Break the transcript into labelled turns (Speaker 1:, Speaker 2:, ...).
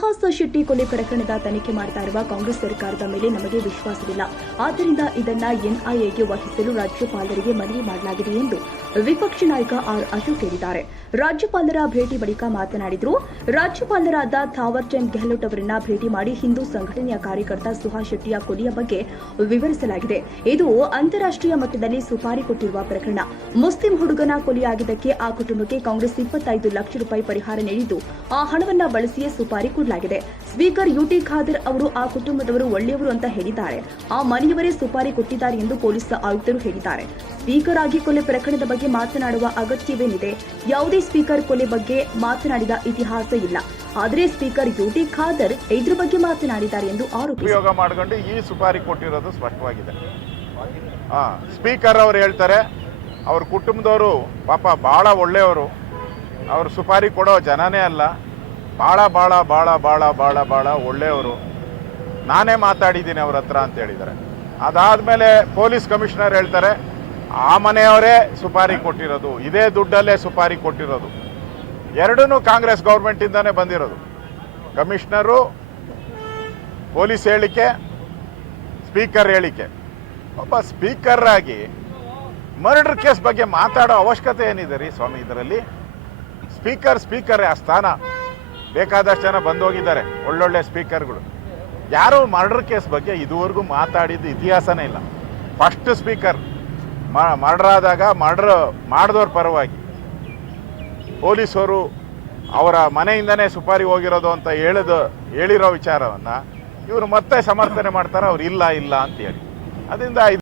Speaker 1: ಶ್ರೀನಿವಾಸ ಶೆಟ್ಟಿ ಕೊಲೆ ಪ್ರಕರಣದ ತನಿಖೆ ಮಾಡ್ತಾ ಇರುವ ಕಾಂಗ್ರೆಸ್ ಸರ್ಕಾರದ ಮೇಲೆ ನಮಗೆ ವಿಶ್ವಾಸವಿಲ್ಲ. ಆದ್ದರಿಂದ ಇದನ್ನ ಎನ್ಐಎಗೆ ವಹಿಸಲು ರಾಜ್ಯಪಾಲರಿಗೆ ಮನವಿ ಮಾಡಲಾಗಿದೆ ಎಂದು ವಿಪಕ್ಷ ನಾಯಕ ಆರ್ ಅಶೋಕ್ ಹೇಳಿದ್ದಾರೆ. ರಾಜ್ಯಪಾಲರ ಭೇಟಿ ಬಳಿಕ ಮಾತನಾಡಿದರು, ರಾಜ್ಯಪಾಲರಾದ ಥಾವರ್ ಚಂದ್ ಗೆಹ್ಲೋಟ್ ಅವರನ್ನ ಭೇಟಿ ಮಾಡಿ ಹಿಂದೂ ಸಂಘಟನೆಯ ಕಾರ್ಯಕರ್ತ ಸುಹಾಸ್ ಶೆಟ್ಟಿಯ ಕೊಲೆಯ ಬಗ್ಗೆ ವಿವರಿಸಲಾಗಿದೆ. ಇದು ಅಂತಾರಾಷ್ಟ್ರೀಯ ಮಟ್ಟದಲ್ಲಿ ಸುಪಾರಿ ಕೊಟ್ಟಿರುವ ಪ್ರಕರಣ. ಮುಸ್ಲಿಂ ಹುಡುಗನ ಕೊಲೆಯಾಗಿದ್ದಕ್ಕೆ ಆ ಕುಟುಂಬಕ್ಕೆ ಕಾಂಗ್ರೆಸ್ ಇಪ್ಪತ್ತೈದು ಲಕ್ಷ ರೂಪಾಯಿ ಪರಿಹಾರ ನೀಡಿದ್ದು, ಆ ಹಣವನ್ನ ಬಳಸಿಯೇ ಸುಪಾರಿ ಕೊಡಲಾಗಿದೆ. ಸ್ಪೀಕರ್ ಯುಟಿ ಖಾದರ್ ಅವರು ಆ ಕುಟುಂಬದವರು ಒಳ್ಳೆಯವರು ಅಂತ ಹೇಳಿದ್ದಾರೆ. ಆ ಮನೆಯವರೇ ಸುಪಾರಿ ಕೊಟ್ಟಿದ್ದಾರೆ ಎಂದು ಪೊಲೀಸ್ ಆಯುಕ್ತರು ಹೇಳಿದ್ದಾರೆ. ಸ್ಪೀಕರ್ ಆಗಿ ಕೊಲೆ ಪ್ರಕರಣದ ಬಗ್ಗೆ ಮಾತನಾಡುವ ಅಗತ್ಯವೇನಿದೆ? ಯಾವುದೇ ಸ್ಪೀಕರ್ ಕೊಲೆ ಬಗ್ಗೆ ಮಾತನಾಡಿದ ಇತಿಹಾಸ ಇಲ್ಲ. ಆದರೆ ಸ್ಪೀಕರ್ ಯುಟಿ ಖಾದರ್ ಇದ್ರ ಬಗ್ಗೆ ಮಾತನಾಡಿದ್ದಾರೆ ಎಂದು
Speaker 2: ಆರೋಪ ಮಾಡ್ಕೊಂಡು ಈ ಸುಪಾರಿ ಕೊಟ್ಟಿರೋದು ಸ್ಪಷ್ಟವಾಗಿದೆ. ಸ್ಪೀಕರ್ ಅವರು ಹೇಳ್ತಾರೆ, ಅವ್ರ ಕುಟುಂಬದವರು ಪಾಪ ಭಾಳ ಒಳ್ಳೆಯವರು. ಅವ್ರು ಸುಪಾರಿ ಕೊಡೋ ಜನನೇ ಅಲ್ಲ. ಭಾಳ ಭಾಳ ಬಹಳ ಬಹಳ ಬಹಳ ಬಹಳ ಒಳ್ಳೆಯವರು. ನಾನೇ ಮಾತಾಡಿದ್ದೀನಿ ಅವ್ರ ಹತ್ರ ಅಂತ ಹೇಳಿದ್ದಾರೆ. ಅದಾದಮೇಲೆ ಪೊಲೀಸ್ ಕಮಿಷನರ್ ಹೇಳ್ತಾರೆ ಆ ಮನೆಯವರೇ ಸುಪಾರಿ ಕೊಟ್ಟಿರೋದು, ಇದೇ ದುಡ್ಡಲ್ಲೇ ಸುಪಾರಿ ಕೊಟ್ಟಿರೋದು. ಎರಡೂ ಕಾಂಗ್ರೆಸ್ ಗೌರ್ಮೆಂಟಿಂದನೇ ಬಂದಿರೋದು. ಕಮಿಷನರು ಪೊಲೀಸ್ ಹೇಳಿಕೆ, ಸ್ಪೀಕರ್ ಹೇಳಿಕೆ. ಒಬ್ಬ ಸ್ಪೀಕರ್ ಆಗಿ ಮರ್ಡರ್ ಕೇಸ್ ಬಗ್ಗೆ ಮಾತಾಡೋ ಅವಶ್ಯಕತೆ ಏನಿದೆ ರೀ ಸ್ವಾಮಿ ಇದರಲ್ಲಿ? ಸ್ಪೀಕರ್ ಸ್ಪೀಕರೇ, ಆ ಸ್ಥಾನ. ಬೇಕಾದಷ್ಟು ಜನ ಬಂದೋಗಿದ್ದಾರೆ, ಒಳ್ಳೊಳ್ಳೆ ಸ್ಪೀಕರ್ಗಳು. ಯಾರು ಮರ್ಡರ್ ಕೇಸ್ ಬಗ್ಗೆ ಇದುವರೆಗೂ ಮಾತಾಡಿದ್ದು ಇತಿಹಾಸನೇ ಇಲ್ಲ. First speaker. ಮರ್ಡರ್ ಆದಾಗ ಮರ್ಡರ್ ಮಾಡಿದವ್ರ ಪರವಾಗಿ ಪೊಲೀಸರು ಅವರ ಮನೆಯಿಂದನೇ ಸುಪಾರಿ ಹೋಗಿರೋದು ಅಂತ ಹೇಳಿದ ಹೇಳಿರೋ ವಿಚಾರವನ್ನು ಇವರು ಮತ್ತೆ ಸಮರ್ಥನೆ ಮಾಡ್ತಾರೆ, ಅವ್ರು ಇಲ್ಲ ಇಲ್ಲ ಅಂತ ಹೇಳಿ. ಅದರಿಂದ